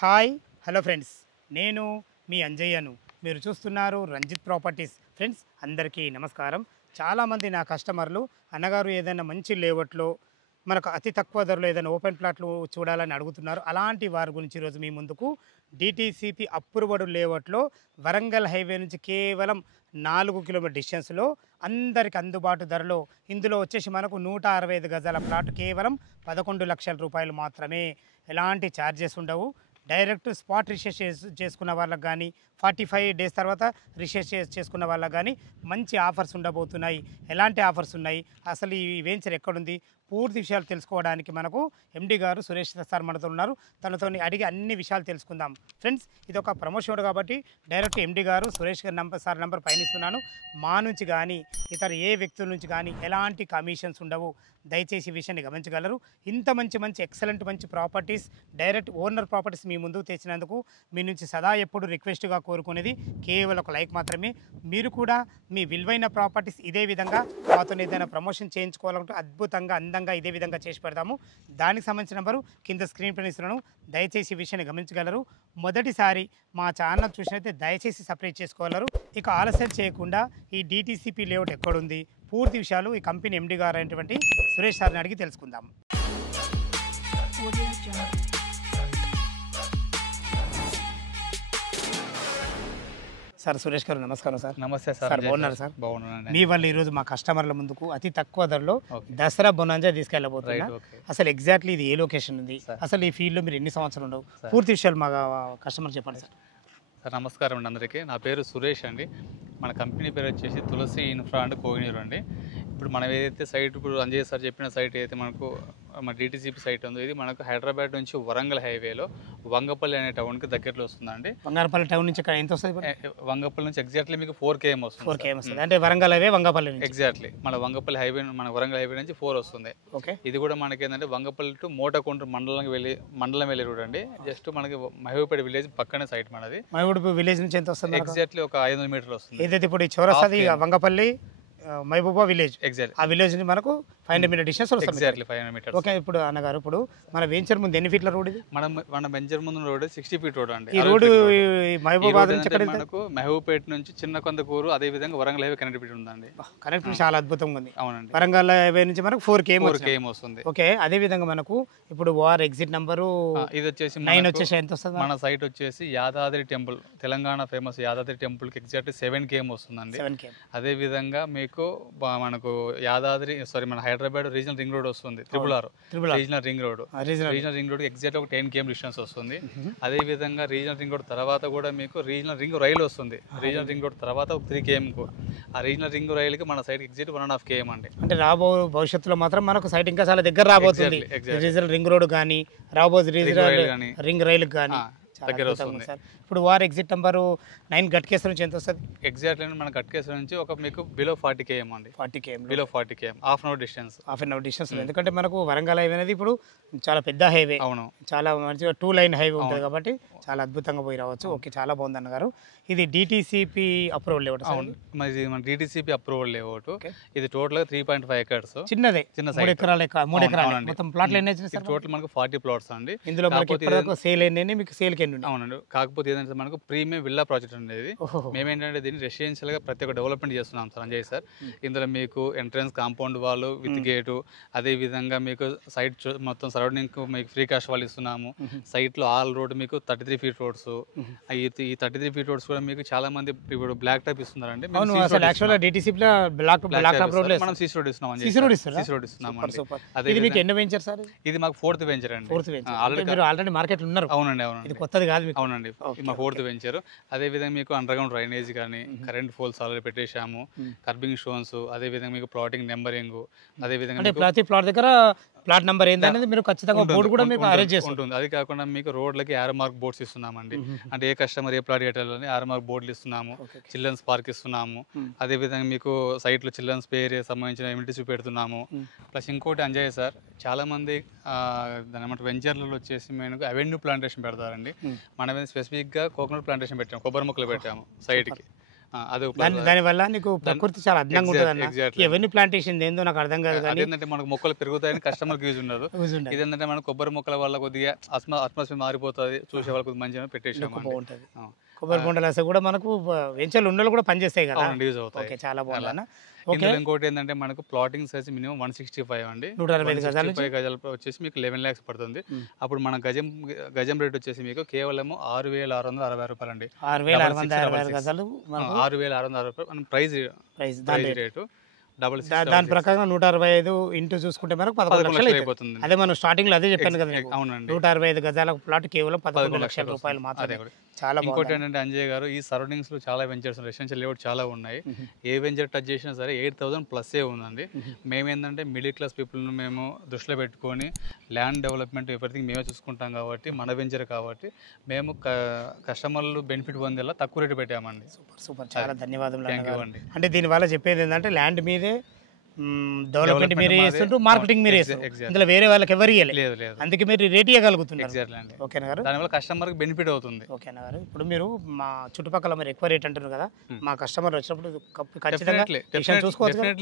Hi hello friends, నేను మీ అంజయ్యను. మీరు చూస్తున్నారు రంజిత్ ప్రాపర్టీస్. ఫ్రెండ్స్ అందరికీ నమస్కారం. చాలామంది నా కస్టమర్లు అన్నగారు ఏదైనా మంచి లేఅవుట్లో మనకు అతి తక్కువ ధరలో ఏదైనా ఓపెన్ ప్లాట్లు చూడాలని అడుగుతున్నారు. అలాంటి వారి గురించి ఈరోజు మీ ముందుకు డిటీసీపీ అప్రూవ్డ్ లేఅవుట్లో వరంగల్ హైవే నుంచి కేవలం 4 కిలోమీటర్ డిస్టెన్స్లో అందరికి అందుబాటు ధరలో ఇందులో వచ్చేసి మనకు 165 గజాల ప్లాట్ కేవలం 11 లక్షల రూపాయలు మాత్రమే. ఎలాంటి ఛార్జెస్ ఉండవు. డైరెక్ట్ స్పాట్ రిజిస్టర్ చేసుకున్న వాళ్ళకి కానీ 45 డేస్ తర్వాత రిజిస్టర్ చేసుకున్న వాళ్ళకి కానీ మంచి ఆఫర్స్ ఉండబోతున్నాయి. ఎలాంటి ఆఫర్స్ ఉన్నాయి, అసలు ఈ వెంచర్ ఎక్కడుంది, పూర్తి విషయాలు తెలుసుకోవడానికి మనకు ఎండి గారు సురేష్ సార్ మనతో ఉన్నారు. తనతో అడిగి అన్ని విషయాలు తెలుసుకుందాం. ఫ్రెండ్స్ ఇది ఒక ప్రమోషన్ కాబట్టి డైరెక్ట్ ఎండి గారు సురేష్ గారి సార్ నంబర్ పైన ఇస్తున్నాను. మా నుంచి కానీ ఇతర ఏ వ్యక్తుల నుంచి కానీ ఎలాంటి కమిషన్స్ ఉండవు. దయచేసి ఈ విషయాన్ని గమనించగలరు. ఇంత మంచి ఎక్సలెంట్ మంచి ప్రాపర్టీస్ డైరెక్ట్ ఓనర్ ప్రాపర్టీస్ మీ ముందుకు తెచ్చినందుకు మీ నుంచి సదా ఎప్పుడు రిక్వెస్ట్గా కోరుకునేది కేవలం ఒక లైక్ మాత్రమే. మీరు కూడా మీ విలువైన ప్రాపర్టీస్ ఇదే విధంగా మాతో ఏదైనా ప్రమోషన్ చేయించుకోవాలంటే అద్భుతంగా అందంగా ఇదే విధంగా చేసి పెడతాము. దానికి సంబంధించిన నంబరు కింద స్క్రీన్ పైన ఇస్తున్నాను. దయచేసి ఈ విషయాన్ని గమనించగలరు. మొదటిసారి మా ఛానల్ చూసినైతే దయచేసి సబ్స్క్రైబ్ చేసుకోగలరు. ఇక ఆలస్యం చేయకుండా ఈ డిటీసీపీ లేఅవుట్ ఎక్కడుంది, పూర్తి విషయాలు ఈ కంపెనీ ఎండి గారు అయినటువంటి సురేష్ సార్ని అడిగి తెలుసుకుందాం. సార్ సురేష్ గారు నమస్కారం సార్. నమస్తే సార్. బాగున్నారు సార్? బాగున్నాను. మీ వల్ల ఈరోజు మా కస్టమర్ల ముందుకు అతి తక్కువ ధరలో దసరా బొనాంజా తీసుకెళ్ళబోతున్నా. అసలు ఎగ్జాక్ట్లీ ఇది ఏ లొకేషన్ ఉంది, అసలు ఈ ఫీల్డ్లో మీరు ఎన్ని సంవత్సరాలు ఉండవు, పూర్తి విషయాలు మా కస్టమర్ చెప్పండి సార్. సార్ నమస్కారం అండి అందరికీ. నా పేరు సురేష్ అండి. మన కంపెనీ పేరు వచ్చేసి తులసి ఇన్ఫ్రా అండ్ కోహినూర్ అండి. ఇప్పుడు మనం ఏదైతే సైట్ ఇప్పుడు అంజయ్ సార్ చెప్పిన సైట్ ఏదైతే మనకు మన డిటీసీపీ సైట్ ఉందో ఇది మనకు హైదరాబాద్ నుంచి వరంగల్ హైవేలో వంగపల్లి అనే టౌన్కి దగ్గరలో వస్తుందండి. బంగారపల్లి టౌన్ నుంచి ఎంత వస్తుంది? వంగపల్లి నుంచి ఎగ్జాక్ట్లీ మీకు 4 km వస్తుంది. 4 km వస్తుంది అంటే వరంగల్ హైవే వంగపల్లి నుంచి. ఎగ్జాక్ట్లీ మన వంగపల్లి హైవే మన వరంగల్ హైవే నుంచి 4 వస్తుంది. ఓకే. ఇది కూడా మనకి ఏంటంటే వంగపల్లి టు మోటకొండ్రు మండలం వెళ్ళి రోడ్ అండి. జస్ట్ మనకి మహబూపేట విలేజ్ పక్కనే సైట్ మనది. మహబూబ్ విలేజ్ నుంచి ఎంత వస్తుంది? ఎగ్జాక్ట్లీ ఒక 500 మీటర్లు వస్తుంది. ఏదైతే ఇప్పుడు చౌరస్తాది వంగపల్లి మహబూబా విలేజ్, ఎగ్జాక్ట్లీ ఆ విలేజ్ నుంచి మనకు 500 మీటర్ డిస్టెన్స్ వస్తుంది. Exactly 500 meters. ఓకే. ఇప్పుడు అన్నగారు ఇప్పుడు మన వెంచర్ ముందు ఎన్ని ఫీట్ల రోడ్ ఇది? మన వెంచర్ ముందు రోడ్ 60 feet రోడ్ అండి. ఈ రోడ్ మహబూబాబాద్ నుంచి ఎక్కడ మనకు మహబూపేట నుంచి చిన్న కొందకూరు అదే విధంగా వరంగల్ హైవే కనెక్టివిటీ ఉందండి. కనెక్టివిటీ చాలా అద్భుతంగా ఉంది. అవునండి. వరంగల్ హైవే నుంచి మనకు 4 km వస్తుంది. ఓకే. అదే విధంగా మనకు ఇప్పుడు వార్ ఎగ్జిట్ నంబరు ఇది వచ్చేసి 9 వచ్చేసి ఎంత వస్తుంది? మన సైట్ వచ్చేసి Yadadri temple, Telangana famous Yadadri temple కి ఎగ్జాక్ట్ 7 km వస్తుందండి. 7 km. అదే విధంగా మీకు మనకు యాదాద్రి మన హైదరాబాద్ రీజనల్ రింగ్ రోడ్ వస్తుంది. Triple regional ring road. Regional ring road exact ఒక 10 km డిస్టెన్స్ వస్తుంది. అదే విధంగా రీజనల్ రింగ్ రోడ్ తర్వాత కూడా మీకు రీజనల్ రింగ్ రైలు వస్తుంది. రీజనల్ రింగ్ రోడ్ తర్వాత ఒక 3 km కు ఆ రీజనల్ రింగ్ రైలుకి మన సైడ్ ఎగ్జాక్ట్ 1.5 km అండి. అంటే భవిష్యత్తులో మాత్రం మనకు సైట్ ఇంకా చాలా దగ్గర రాబోతుంది. రీజనల్ రింగ్ రోడ్ కానీ రాబోతుంది రీజనల్ రింగ్ రైలు కానీ దగ్గర వస్తుంది. ఇప్పుడు వార్ ఎగ్జిట్ నంబరు 9 గట్కేశ్వరం నుంచి ఎంత వస్తుంది? ఎగ్జాక్ట్లీ మన గట్కేశ్వరం నుంచి ఒక మీకు బిలో 40 km అండి. 40 km, below 40 km, half an hour distance. ఎందుకంటే మనకు వరంగల్ హైవే అనేది ఇప్పుడు చాలా పెద్ద హైవే. అవును. చాలా మంచిగా 2 లైన్ హైవే ఉంటుంది కాబట్టి చాలా అద్భుతంగా పోయి రావచ్చు. ఓకే, చాలా బాగుంది అన్నగారు. ఇది డిటీసీపీ అప్రూవల్ లేఅవుట్. అవును, మరి మన డిటీసీపీ అప్రూవల్ లేఅవుట్. ఇది టోటల్ 3.5 acres. చిన్న 3 ఎకరాలు మొత్తం ప్లాట్లు ఎన్ని వచ్చినాయి? టోటల్ మనకు 40 plots అండి. ఇందులో మనకి సేల్ ఎన్ని, మీకు సేల్ కి ఎన్ని? అవునండి. కాకపోతే ఏంటంటే మనకు ప్రీమియం విల్లా ప్రాజెక్ట్ అనేది మేమేంటంటే దీన్ని రెసిడెన్షియల్ గా ప్రతి ఒక్క డెవలప్మెంట్ చేస్తున్నాం సార్ అంజయ్ సార్. ఇందులో మీకు ఎంట్రన్స్ కాంపౌండ్ వాళ్ళు విత్ గేటు, అదే విధంగా మీకు సైట్ మొత్తం సరౌండింగ్ మీకు ఫ్రీ కాస్ట్ వాళ్ళు ఇస్తున్నాము. సైట్ లో ఆల్ రోడ్ మీకు 33 feet రోడ్స్. ఈ 33 feet రోడ్స్ కూడా మీకు చాలా మంది ఇప్పుడు బ్లాక్ టాప్ ఇస్తున్నారండి. మనం సీసీ రోడ్ ఇస్తున్నాం. అదే మీకు ఎన్ని వెంచర్ సార్? ఇది మాకు 4th వెంచర్ అండి. ఆల్రెడీ మార్కెట్ ఉన్నారు. అవునండి. ఇది కొత్తది కాదు. అవునండి, మా 4th వెంచర్. అదే విధంగా మీకు అండర్ గ్రౌండ్ డ్రైనేజ్ కానీ కరెంట్ పోల్స్ ఆల్రెడీ పెట్టేశాము. కర్బింగ్ స్టోన్స్, అదే విధంగా మీకు ప్లాటింగ్ నెంబరింగ్, అదే విధంగా ప్రతి ప్లాట్ దగ్గర ప్లాట్ నెంబర్ ఏంటనేది మీరు ఖచ్చితంగా బోర్డు కూడా మీకు అరేంజ్ చేసి ఉంటుంది. అది కాకుండా మీకు రోడ్లకి ఆరో మార్క్ బోర్డ్స్ ఇస్తున్నామండి. అంటే ఏ కస్టమర్ ఏ ప్లాట్ కట్టాలని ఆరో మార్క్ బోర్డులు ఇస్తున్నాము. చిల్డ్రన్స్ పార్క్ ఇస్తున్నాము. అదే విధంగా మీకు సైట్ లో చిల్డ్రన్స్ ప్లే ఏరియా సంబంధించిన ఎమ్యూనిటీస్ పెడుతున్నాము. ప్లస్ ఇంకోటి అంజయ్ సార్, చాలా మంది దాని వెంచర్లలో వచ్చేసి మేము అవెన్యూ ప్లాంటేషన్ పెడతారండి. మనం స్పెసిఫిక్ గా కోకోనట్ ప్లాంటేషన్ పెట్టాము, కొబ్బరి మొక్కలు పెట్టాము సైట్ కి. అది దానివల్ల నీకు ప్రకృతి చాలా అందంగా ఉంటుంది అన్న. ఎవరిని ప్లాంటేషన్ ఏందో నాకు అర్థం కాదు కానీ ఏంటంటే మనకు మొక్కలు పెరుగుతాయని కస్టమర్కి యూజ్ ఉండదు. ఇదేంటంటే మన కొబ్బరి మొక్కల వల్ల కొద్దిగా అట్మాస్ఫియర్ మారిపోతుంది, చూసే వాళ్ళకి మంచిగా పెట్టేసాము. బాగుంటుంది. కొబ్బరి బొండలు వస్తే కూడా మనకు వెంచర్లు ఉండలు కూడా పనిచేస్తాయి కదా. యూజ్ అవుతాయి. ఓకే, చాలా బాగుంది అన్న. ఇంకోటి ఏంటంటే మనకు ప్లాటింగ్ సైజ్ మినిమం 165 అండి. 165 గజాలు వచ్చేసి మీకు 11 lakhs పడుతుంది. అప్పుడు మన గజం రేట్ వచ్చేసి మీకు కేవలం 6,660 రూపాయలు అండి. 6,660 గజాలు 6,660 రూపాయలు మన ప్రైస్ రేటు. దాని ప్రకారం 165 ఇంటూ చూసుకుంటే మనకు 11 లక్షలు అయిపోతుంది. అదే మనం స్టార్టింగ్ లో అదే చెప్పాను కదా, 165 గజాల ప్లాట్ కేవలం 11 లక్షల రూపాయలు మాత్రమే. చాలా ఇంకోటి ఏంటంటే అంజయ్ గారు, ఈ సరౌండింగ్స్ లో చాలా వెంచర్స్ రెసిడెన్షియల్ లేఅవుట్ చాలా ఉన్నాయి. ఏ వెంచర్ టచ్ చేసినా సరే 8,000+ ఉందండి. మేమేంటంటే మిడిల్ క్లాస్ పీపుల్ను మేము దృష్టిలో పెట్టుకొని ల్యాండ్ డెవలప్మెంట్ ఎవ్రీథింగ్ మేమే చూసుకుంటాం కాబట్టి, మన వెంచర్ కాబట్టి మేము కస్టమర్లు బెనిఫిట్ పొందేలా తక్కువ రేటు పెట్టామండి. సూపర్, చాలా ధన్యవాదాలు. అంటే దీనివల్ల చెప్పేది ఏంటంటే ల్యాండ్ మీదే డెవలప్మెంట్ మీరే చేస్తుంటూ మార్కెటింగ్ మీరే చేస్తారు, ఇందులో వేరే వాళ్ళకి ఎవరు ఇవ్వలేదు. అందుకే మీరు రేట్ ఇవ్వగలుగుతున్నారు. ఓకేనా గారు, దానివల్ల కస్టమర్ కి బెనిఫిట్ అవుతుంది. ఓకేనా గారు, ఇప్పుడు మీరు మా చుట్టుపక్కల మీరు ఎక్కువ రేట్ అంటున్నారు కదా, మా కస్టమర్ వచ్చినప్పుడు ఖచ్చితంగా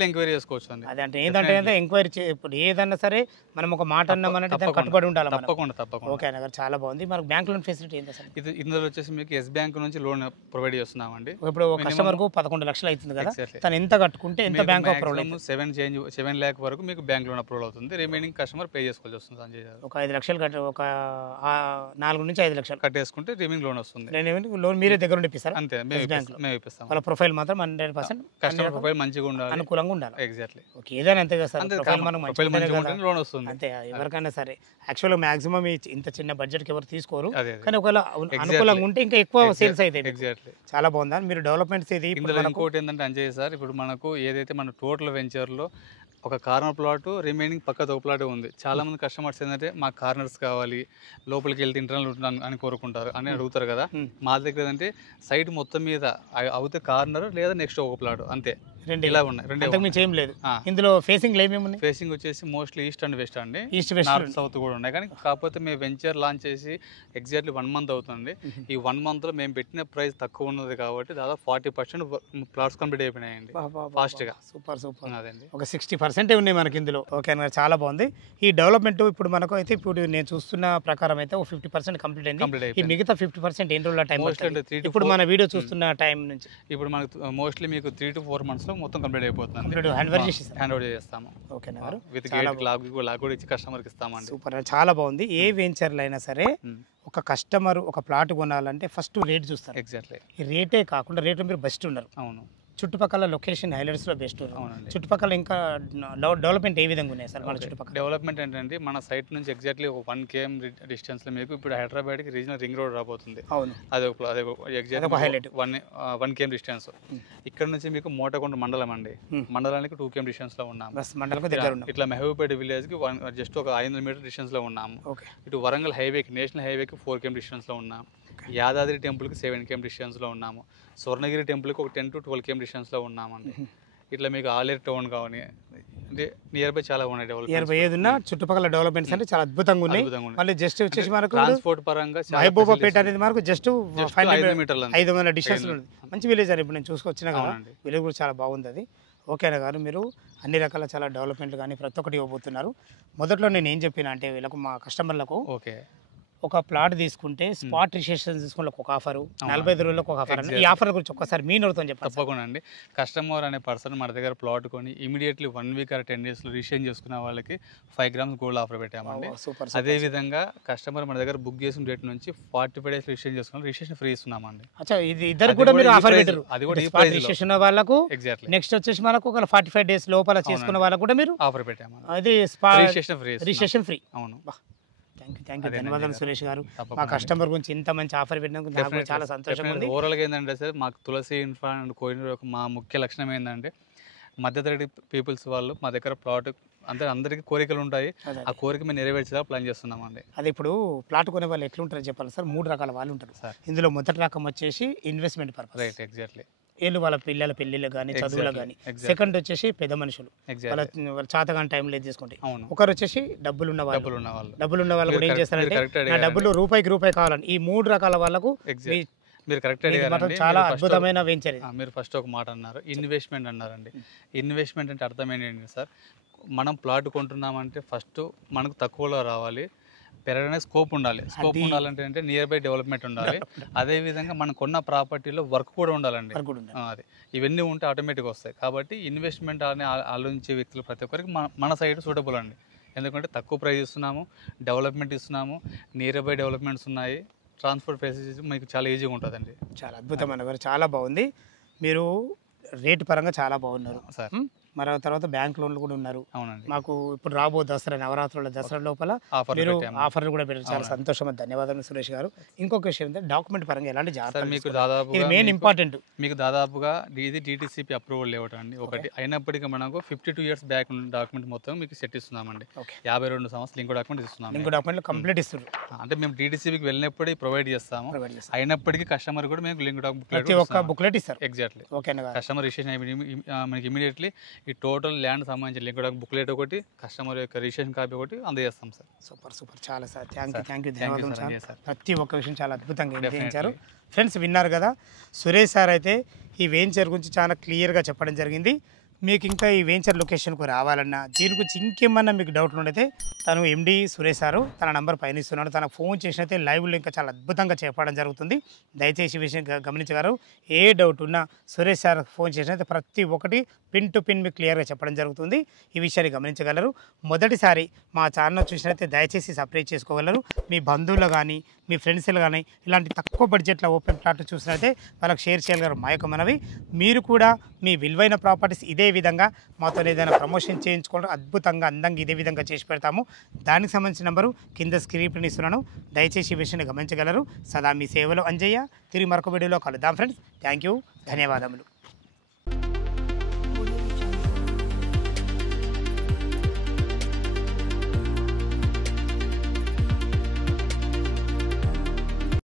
ఎంక్వైరీ చేసుకోవచ్చు. అదే అంటే ఏంటంటే ఎంక్వైరీ ఇప్పుడు ఏదన్నా సరే మనం ఒక మాట అన్నామనంటే దానికి కట్టుబడి ఉండాలి. తప్పకుండా. ఓకేనా గారు, చాలా బాగుంది. మనకు బ్యాంక్ లోన్ ఫెసిలిటీ ఏంటి అసలు? ఇందులో వచ్చేసి మీకు ఎస్ బ్యాంక్ నుంచి లోన్ ప్రొవైడ్ చేస్తున్నామండి. ఇప్పుడు కస్టమర్ కు 11 లక్షలు అవుతుంది కదా, తను ఎంత కట్టుకుంటే ఎంత బ్యాంక్ అప్రూవల్? 7 lakh వరకు మీకు బ్యాంక్ లోన్ అప్రూవల్ అవుతుంది. రిమైనింగ్ కస్టమర్ పే చేసుకోవాల్సి వస్తుంది. సంజయ్ గారు, ఒక 5 లక్షలు ఒక 4 నుంచి 5 లక్షలు కట్టేసుకుంటే రిమైనింగ్ లోన్ వస్తుంది. లోన్ మీరే దగ్గర ఉండి ఇప్పిస్తారా? అంతే, మేము ఇప్పిస్తాం. వాళ్ళ ప్రొఫైల్ మాత్రం 100% కస్టమర్ ప్రొఫైల్ మంచిగా ఉండాలి, అనుకూలంగా ఉండాలి. ఎగ్జాక్ట్లీ. ఓకే, ఏదైనా అంతే కదా సార్, ప్రొఫైల్ మంచిగా ఉంటే లోన్ వస్తుంది. అంతే, ఎవరికైనా సరే. యాక్చువల్గా మాక్సిమం ఇంత చిన్న బడ్జెట్ కి ఎవరు తీసుకోరు, కానీ ఒకవేళ అనుకూలంగా ఉంటే ఇంకా ఎక్కువ సేల్స్ అవుతాయి. ఎగ్జాక్ట్లీ, చాలా బాగుంది. మీరు డెవలప్మెంట్స్ ఇది ఇంకోటి ఏంటంటే అంజయ్ సార్, ఇప్పుడు మనకు ఏదైతే మన టోటల్ వెంచర్ లో ఒక కార్నర్ ప్లాట్ రిమైనింగ్ పక్క ఒక ప్లాట్ ఉంది. చాలా మంది కస్టమర్స్ ఏంటంటే మాకు కార్నర్స్ కావాలి, లోపలికి వెళ్తే ఇంటర్నల్ ఉంటాను అని కోరుకుంటారు అని అడుగుతారు కదా. మా దగ్గర ఏంటంటే సైట్ మొత్తం మీద అవుతే కార్నర్ లేదా నెక్స్ట్ ఒక ప్లాట్ అంతే, ఇలా ఉన్నాయి. ఏం లేదు ఇందులో. ఫేసింగ్ ఏమేమి? ఫేసింగ్ వచ్చేసి మోస్ట్లీ ఈస్ట్ అండ్ వెస్ట్ అండి, నార్త్ సౌత్ కూడా ఉన్నాయి. కానీ కాకపోతే మేము వెంచర్ లాంచ్ చేసి ఎగ్జాక్ట్లీ 1 month అవుతుంది. ఈ 1 month లో మేము పెట్టిన ప్రైస్ తక్కువ ఉన్నది కాబట్టి దాదాపు 40% ప్లాట్స్ కంప్లీట్ అయిపోయినాయండి ఫాస్ట్ గా. సూపర్. అదండి, ఒక 60% ఉన్నాయి మనకి ఇందులో. ఓకే, చాలా బాగుంది. ఈ డెవలప్మెంట్ ఇప్పుడు మనకు అయితే ఇప్పుడు నేను చూస్తున్న ప్రకారం అయితే 50% కంప్లీట్ అయింది. ఈ మిగతా 50% ఎన్ని రోజుల టైం? ఇప్పుడు మన వీడియో చూస్తున్న టైం నుంచి ఇప్పుడు మనకు మోస్ట్లీ మీకు 3 to 4 months లో మొత్తం కంప్లీట్ అయిపోతుంది. హ్యాండ్ ఓవర్ చేస్తాము. ఓకేనా, విత్ గేట్ లాగ్ కూడా ఇచ్చి కస్టమర్కి ఇస్తామండి. సూపర్, చాలా బాగుంది. ఏ వెంచర్లు అయినా సరే ఒక కస్టమర్ ఒక ప్లాట్ కొనాలంటే ఫస్ట్ రేట్ చూస్తారు. ఎగ్జాక్ట్లీ, ఈ రేటే కాకుండా రేట్లో మీరు బెస్ట్ ఉన్నారు. అవును, చుట్టుపక్కల లొకేషన్ హైలైట్స్ లో బెస్ట్. చుట్టుపక్కల ఇంకా డెవలప్మెంట్ ఏ విధంగా ఉన్నాయి సార్ మన చుట్టుపక్కల? డెవలప్మెంట్ ఏంటంటే మన సైట్ నుంచి ఎగ్జాక్ట్లీ ఒక 1 km డిస్టెన్స్ లో మీకు ఇప్పుడు హైదరాబాద్ కి రీజనల్ రింగ్ రోడ్ రాబోతుంది. అవును, అదే ఎగ్జాక్ట్ హైలైట్ 1 km డిస్టెన్స్. ఇక్కడ నుంచి మీకు మోటకొండ మండలం అండి, మండలానికి 2 km డిస్టెన్స్ లో ఉన్నాము. ఇట్లా మహబూబ్పేట విలేజ్ కి జస్ట్ ఒక 500 మీటర్ డిస్టెన్స్ లో ఉన్నాము. ఇటు వరంగల్ హైవేకి, నేషనల్ హైవేకి 4 km డిస్టెన్స్ లో ఉన్నాము. యాదాద్రి టెంపుల్కి 7 km డిస్టెన్స్లో ఉన్నాము. స్వర్ణగిరి టెంపుల్కి ఒక 10 to 12 km డిస్టెన్స్లో ఉన్నామండి. ఇట్లా మీకు ఆలేరు టౌన్ కావాలి అంటే నియర్ బై చాలా ఉన్నాయి. డెవలప్మెంట్ చుట్టుపక్కల డెవలప్మెంట్స్ అంటే చాలా అద్భుతంగా ఉన్నాయి. మళ్ళీ జస్ట్ వచ్చేసి మనకు ట్రాన్స్పోర్ట్ పరంగా మహబూబాపేట అనేది మనకు జస్ట్ 500 డిస్టెన్స్ ఉంది. మంచి విలేజ్ అని ఇప్పుడు నేను చూసుకొచ్చినా కదా, విలేజ్ కూడా చాలా బాగుంది అది. ఓకేనా గారు, మీరు అన్ని రకాల చాలా డెవలప్మెంట్లు కానీ ప్రతి ఒక్కటి ఇవ్వబోతున్నారు. మొదట్లో నేను ఏం చెప్పిన అంటే వీళ్ళకు మా కస్టమర్లకు ఒక ప్లాట్ తీసుకుంటే స్పాట్ రిజిస్ట్రేషన్ తీసుకుంటే ఒక ఆఫర్, 45 రోజులకు ఒక ఆఫర్. ఈ ఆఫర్ గురించి ఒక్కసారి మీ నోటితో చెప్పండి. తప్పకుండా అండి. కస్టమర్ అనే పర్సన్ మన దగ్గర ప్లాట్ కొని immediately 1 week or 10 days registration చేసుకున్న వాళ్ళకి 5 grams గోల్డ్ ఆఫర్ పెట్టామండి. అదే విధంగా కస్టమర్ మన దగ్గర బుక్ చేసిన డేట్ నుంచి 45 days రిజిస్ట్రేషన్ చేసుకున్న రిజిస్ట్రేషన్ ఫ్రీ ఇస్తున్నామండి. అచ్చా, ఇది ఇద్దరు కూడా మీరు ఆఫర్ పెట్టారు. అది కూడా రిజిస్ట్రేషన్ వాళ్ళకు ఎగ్జాక్ట్లీ. నెక్స్ట్ వచ్చేసి మనకు ఒక 45 days లోపల చేసుకున్న వాళ్ళకు కూడా మీరు ఆఫర్ పెట్టాము. అది రిజిస్ట్రేషన్ ఫ్రీ. అవును, థ్యాంక్ యూ, ధన్యవాదాలు సురేష్ గారు. మా కస్టమర్ గురించి ఇంత మంచి ఆఫర్ పెట్టినందుకు నాకు చాలా సంతోషంగా ఉంది. ఓవరాల్గా ఏంటంటే సార్, మాకు తులసి ఇన్ఫ్రా అండ్ కోహినూర్ యొక్క మా ముఖ్య లక్షణం ఏంటంటే మధ్యతరగతి పీపుల్స్ వాళ్ళు మా దగ్గర ప్లాట్ అంటే అందరికీ కోరికలు ఉంటాయి, ఆ కోరిక మేము నెరవేర్చేలా ప్లాన్ చేస్తున్నామండి. అది ఇప్పుడు ప్లాట్ కొనే వాళ్ళు ఎట్లుంటారో చెప్పాలి సార్. 3 రకాల వాళ్ళు ఉంటారు సార్. ఇందులో మొదటి రకం వచ్చేసి ఇన్వెస్ట్మెంట్ పర్పస్. Right, exactly. వీళ్ళు వాళ్ళ పిల్లల పెళ్లిళ్ళు కానీ చదువులు కానీ. సెకండ్ వచ్చేసి పెద్ద మనుషులు, వాళ్ళ చాతగాని టైంలో తీసుకుంటే. ఒకరు వచ్చేసి డబ్బులు ఉన్న వాళ్ళు కూడా ఏం చేస్తారంటే నా డబ్బులు రూపాయికి రూపాయి కావాలని. ఈ 3 రకాల వాళ్ళకు మీరు కరెక్ట్ ఇది మాత్రం అడిగారండి. చాలా మీరు first అద్భుతమైన వెంచర్ ఇది. మీరు ఫస్ట్ ఒక మాట అన్నారు, ఇన్వెస్ట్మెంట్ అన్నారండి. ఇన్వెస్ట్మెంట్ అంటే అర్థం ఏంటండి సార్, మనం ప్లాట్ కొంటున్నామంటే ఫస్ట్ మనకు తక్కువలో రావాలి, పెరగడానికి స్కోప్ ఉండాలి. స్కోప్ ఉండాలంటే అంటే నియర్ బై డెవలప్మెంట్ ఉండాలి. అదేవిధంగా మనం కొన్న ప్రాపర్టీలో వర్క్ కూడా ఉండాలండి. వర్క్ కూడా ఉండాలి. అది ఇవన్నీ ఉంటే ఆటోమేటిక్గా వస్తాయి. కాబట్టి ఇన్వెస్ట్మెంట్ అని ఆలోచించే వ్యక్తులు ప్రతి ఒక్కరికి మన సైడ్ సూటబుల్ అండి. ఎందుకంటే తక్కువ ప్రైస్ ఇస్తున్నాము, డెవలప్మెంట్ ఇస్తున్నాము, నియర్ బై డెవలప్మెంట్స్ ఉన్నాయి, ట్రాన్స్పోర్ట్ ఫెసిలిటీస్ మీకు చాలా ఈజీగా ఉంటుందండి. చాలా అద్భుతమైన గారు, చాలా బాగుంది. మీరు రేటు పరంగా చాలా బాగున్నారు సార్. మరి తర్వాత బ్యాంక్ లోన్లు కూడా ఉన్నారు. అవునండి. మాకు ఇప్పుడు రాబో దసరా నవరాత్రుల దసరా లోపల ఆఫర్ మీరు పెట్టాము. ఆఫర్లు కూడా పెట్టారు. చాలా అవునండి. సంతోషం, ధన్యవాదాలు సురేష్ గారు. ఇంకొక విషయం ఏంటంటే డాక్యుమెంట్ పరంగా ఎలాంటి సార్ జాగ్రత్తలు మీకు తీసుకోవాలి? దాదాపుగా ఇది మెయిన్ ఇంపార్టెంట్. మీకు దాదాపుగా ఇది డిటిసిపి అప్రూవల్ లేవటం అండి ఒకటి. అయినప్పటికీ మనకు 52 years బ్యాక్ ఉన్న డాక్యుమెంట్ మొత్తం మీకు సెట్ ఇస్తున్నామండి. ఓకే. 52 సంవత్సరాలు లింక్ డాక్యుమెంట్ ఇస్తున్నాం. ఇంకో డాక్యుమెంట్లు కంప్లీట్ ఇస్తారు. అంటే మేము డిటిసిపికి వెళ్ళినప్పుడు ప్రొవైడ్ చేస్తాము. ప్రొవైడ్ చేస్తారు. అయినప్పటికీ కస్టమర్ కూడా మేము లింక్ ప్రతి ఒక్క బుక్లెట్ ఇస్తారు. ఎగ్జాక్ట్లీ. ఓకేనా గారు? కస్టమర్ రిజిస్ట్రేషన్ మనకి ఇమీడియట్లీ ఈ టోటల్ ల్యాండ్ సంబంధించిన లింక్ డాక్యుమెంట్ బుక్లెట్ ఒకటి, కస్టమర్ యొక్క రిజిస్ట్రేషన్ కాపీ ఒకటి అందజేస్తాం సార్. సూపర్ సూపర్, చాలా sir. Thank you Thank you, ధన్యవాదాలు sir. సార్. Yes, sir. ప్రతి ఒక్క విషయం చాలా అద్భుతంగా చేయించారు. Definitely. ఫ్రెండ్స్ విన్నారు కదా, సురేష్ సార్ అయితే ఈ వెంచర్ గురించి చాలా క్లియర్గా చెప్పడం జరిగింది. మీకు ఇంకా ఈ వెంచర్ లొకేషన్కు రావాలన్నా, దీని గురించి ఇంకేమన్నా మీకు డౌట్లు ఉండైతే తను ఎండి సురేష్ సారు తన నంబర్ పైన ఇస్తున్నాడు. తనకు ఫోన్ చేసినైతే లైవ్లో ఇంకా చాలా అద్భుతంగా చెప్పడం జరుగుతుంది. దయచేసి ఈ విషయం గమనించగలరు. ఏ డౌట్ ఉన్నా సురేష్ సార్ ఫోన్ చేసినైతే ప్రతి ఒక్కటి పిన్ టు పిన్ మీకు క్లియర్గా చెప్పడం జరుగుతుంది. ఈ విషయాన్ని గమనించగలరు. మొదటిసారి మా ఛానల్ చూసినైతే దయచేసి సబ్స్క్రైబ్ చేసుకోగలరు. మీ బంధువులు కానీ మీ ఫ్రెండ్స్లు కానీ ఇలాంటి తక్కువ బడ్జెట్లో ఓపెన్ ప్లాట్ చూసినైతే వాళ్ళకి షేర్ చేయగలరు. మా యొక్క మనవి, మీరు కూడా మీ విలువైన ప్రాపర్టీస్ ఇదే విధంగా మాతో ఏదైనా ప్రమోషన్ చేయించుకోవడం అద్భుతంగా అందంగా ఇదే విధంగా చేసి పెడతాము. దానికి సంబంధించిన నెంబరు కింద స్క్రీన్ ఇస్తున్నాను. దయచేసి ఈ విషయాన్ని గమనించగలరు. సదా మీ సేవలో అంజయ్య. తిరిగి మరొక వీడియోలో కలుద్దాం ఫ్రెండ్స్. థ్యాంక్ యూ, ధన్యవాదములు.